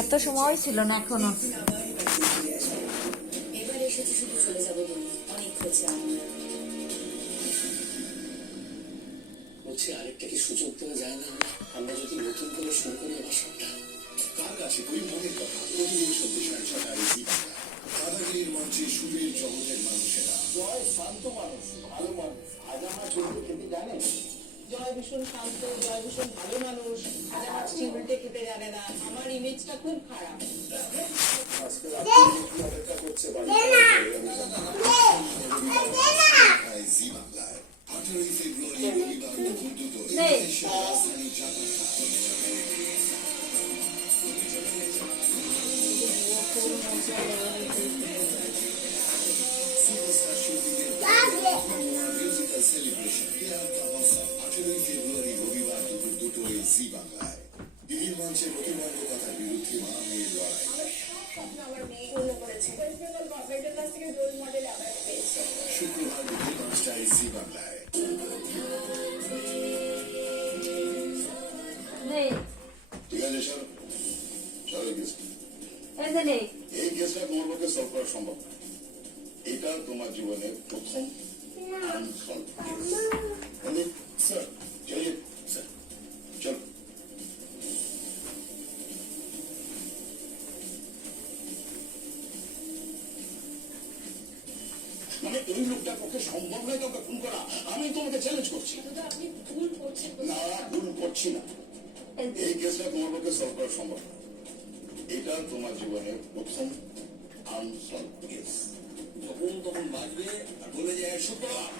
এত সময় ছিল না এখনো। এবার এসেছি, শুধু চলে যাবো তুমি, অনেক হয়েছে। বলছি আরেকটা কি সুযোগ দেওয়া যায় না? আমরা যদি নতুন করে শুরু করি আবার সবটা। কার কাছে ওই মনের কথা প্রতিদিন সন্ধ্যে 7:30 জি বাংলা। দাদাগিরির মঞ্চে সুরের জগতের মানুষেরা। জয় শান্ত মানুষ, ভালো মানুষ। আজ আমার চোখে খেতে জানেন? জয় ভীষণ শান্ত, জয় ভীষণ ভালো মানুষ, আর মাছটি উল্টে খেতে জানে না। আমার ইমেজটা খুব খারাপ। আজকে রাত্রে কি অপেক্ষা করছে বাড়িতে? জি বাংলায় 18 ফেব্রুয়ারি রবিবার দুপুর 2টায় দেশের রাজধানী জাকার্তায়। সুপারস্টার শিল্পীদের মিউজিক্যাল সেলিব্রেশন 18 ফেব্রুয়ারি রবিবার দুপুর 2টায় জি বাংলায়। টিভির মঞ্চে প্রতিবন্ধকতার বিরুদ্ধে মা মেয়ের লড়াই। স্বপ্ন আমার মেয়ে পূর্ণ করেছে। ওয়েস্ট বেঙ্গল গভর্নমেন্টের কাছ থেকে রোল মডেল অ্যাওয়ার্ড পেয়েছে। শুক্রবার বিকেল 5টায় জি বাংলায়। নেই, ঠিক আছে চলো চলো গেস। এই যে নেই। এই কেসটা তোমার পক্ষে সলভ করা সম্ভব না। এটা তোমার জীবনের প্রথম আনসলভ কেস। স্যার চলিয়ে স্যার চলো। মানে এই লোকটার পক্ষে সম্ভব নয় কাউকে খুন করা। আমি তোমাকে চ্যালেঞ্জ করছি। আপনি ভুল করছেন। না ভুল করছি না। এই কেসটা তোমার পক্ষে সলভ করা সম্ভব না। এটা তোমার জীবনের প্রথম আনসলভ কেস। তখন বাজবে আর বলে যায় শুক্রবার।